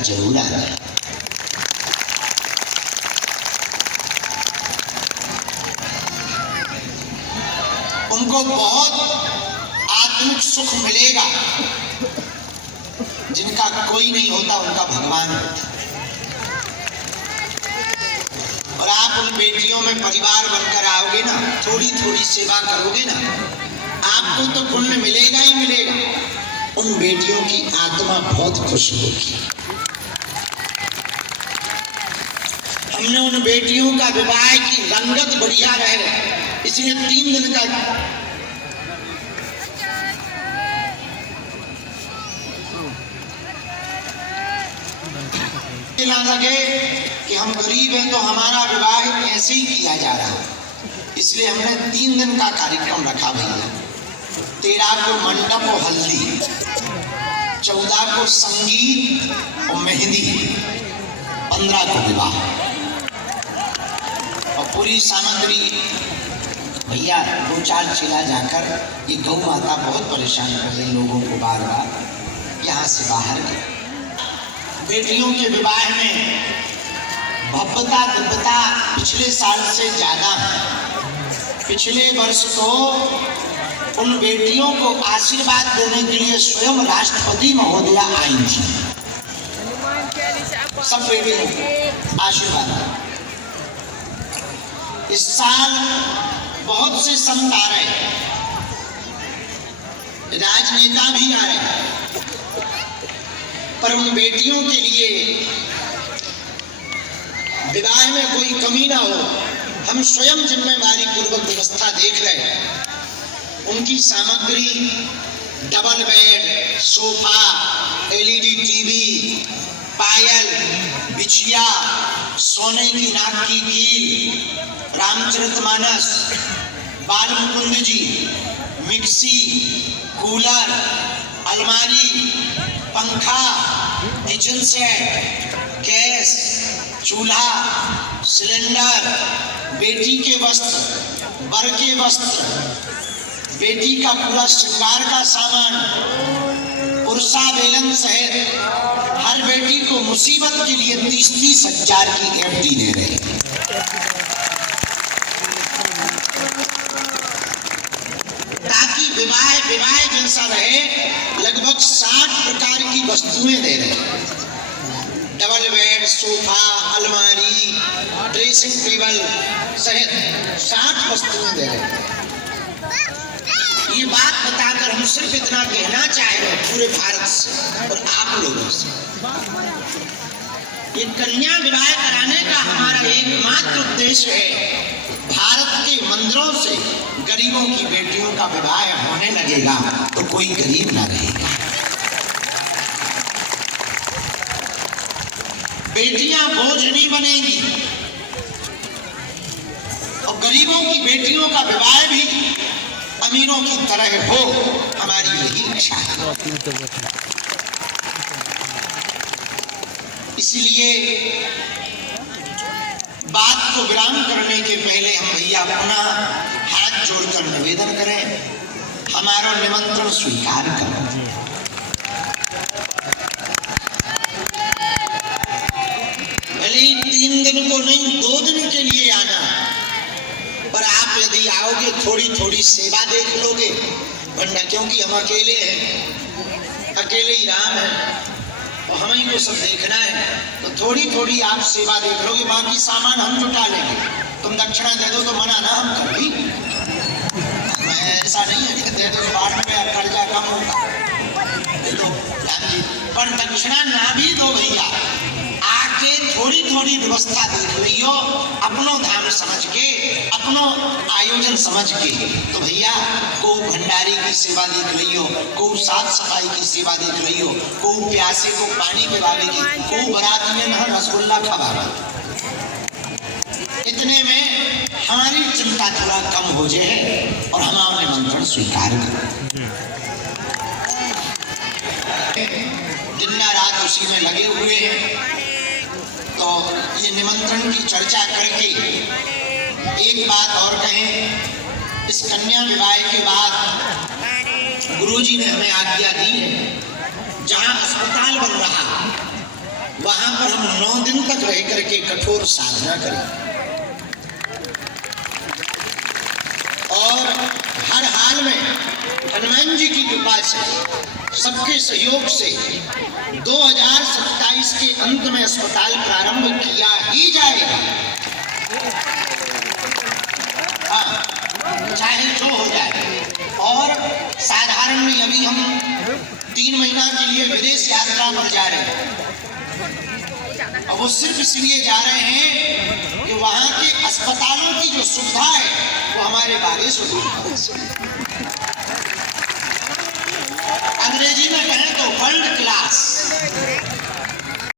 घर जरूर आना। उनको बहुत आत्मिक सुख मिलेगा जिनका कोई नहीं होता, उनका भगवान होता। और आप उन बेटियों में परिवार बनकर आओगे ना, थोड़ी थोड़ी सेवा करोगे ना, आपको तो पुण्य मिलेगा ही मिलेगा। उन बेटियों की आत्मा बहुत खुश होगी। हमने उन बेटियों का विवाह की रंगत बढ़िया रहे, इसलिए 3 दिन का ना लगे कि हम गरीब हैं तो हमारा विवाह ऐसे ही किया जा रहा है, इसलिए हमने 3 दिन का कार्यक्रम रखा भैया। 13 को मंडप और हल्दी, 14 को संगीत और मेहंदी, 15 को विवाह। और पूरी सामग्री भैया 2-4 चेला जाकर, ये गौ माता बहुत परेशान कर रही लोगों को बार बार यहाँ से बाहर गए। बेटियों के विवाह में भव्यता दिव्यता पिछले साल से ज्यादा है। पिछले वर्ष तो उन बेटियों को आशीर्वाद देने के लिए स्वयं राष्ट्रपति महोदया आई थी। सब बेटियों को आशीर्वाद। इस साल बहुत से संत आ रहे, राजनेता भी आ रहे, पर उन बेटियों के लिए विवाह में कोई कमी ना हो, हम स्वयं जिम्मेदारी पूर्वक व्यवस्था देख रहे हैं। उनकी सामग्री double bed, sofa, LED TV, पायल, बिछिया, सोने की नाक की कील, रामचरितमानस, बाल मुकुंद जी, मिक्सी, कूलर, अलमारी, पंखा, किचन सेट, गैस, चूल्हा, सिलेंडर, बेटी के वस्त्र, वर के वस्त्र, बेटी का पूरा श्रृंगार का सामान, पुरसा बेलन सहित हर बेटी को मुसीबत के लिए 30-30 हजार की एफडी दे रहे हैं। ताकि विवाह जैसा रहे। लगभग 60 प्रकार की वस्तुएं दे रहे हैं। डबल बेड, सोफा, अलमारी, ड्रेसिंग टेबल सहित 60 वस्तुएं दे रहे हैं। ये बात बताकर हम सिर्फ इतना कहना चाह रहे हैं पूरे भारत से और आप लोगों से, ये कन्या विवाह कराने का हमारा एकमात्र उद्देश्य है। भारत के मंदिरों से गरीबों की बेटियों का विवाह होने लगेगा तो कोई गरीब ना रहेगा। बेटियां बोझ नहीं बनेंगी और गरीबों की बेटियों का विवाह भी अमीरों की तरह हो, हमारी यही इच्छा है। इसलिए बात को विराम करने के पहले हम भैया पुनः हाथ जोड़कर निवेदन करें, हमारा निमंत्रण स्वीकार करें। भले 3 दिन को नहीं 2 दिन के लिए आना, पर आप यदि आओगे थोड़ी थोड़ी सेवा देख लोगे, वरना क्योंकि हम अकेले हैं, अकेले ही राम है और हमें ही को सब देखना है, तो थोड़ी थोड़ी आप सेवा देख लोगे, बाकी सामान हम जुटा लेंगे। तुम दक्षिणा दे दो तो मना ना हम कर दी, ऐसा नहीं है कि दे दो बाद में कर्जा कम होगा, तो पर दक्षिणा ना भी दो भैया, आके थोड़ी थोड़ी व्यवस्था देख लियो, अपनो धाम समझ के, अपनो आयोजन समझ के। तो भैया को भंडारी की सेवा देख लियो, को साफ सफाई की सेवा देख लियो, को प्यासे को पानी पिलावेगी, को बारात में न रसगुल्ला खवावे। इतने में हमारी चिंता थोड़ा कम हो जाए और हमारा निमंत्रण स्वीकार करें। दिन रात उसी में लगे हुए हैं, तो ये निमंत्रण की चर्चा करके एक बात और कहें। इस कन्या विवाह के बाद गुरुजी ने हमें आज्ञा दी है, जहां अस्पताल बन रहा, वहां पर हम 9 दिन तक रह करके कठोर साधना करें और हर हाल में हनुमान जी की कृपा से, सबके सहयोग से 2027 के अंत में अस्पताल प्रारंभ किया ही जाएगा। हाँ, चाहे जो हो जाए। और साधारण में अभी हम 3 महीना के लिए विदेश यात्रा पर जा रहे हैं और वो सिर्फ इसलिए जा रहे हैं कि वहाँ के अस्पतालों की जो सुविधा है वो हमारे बागेश्वर में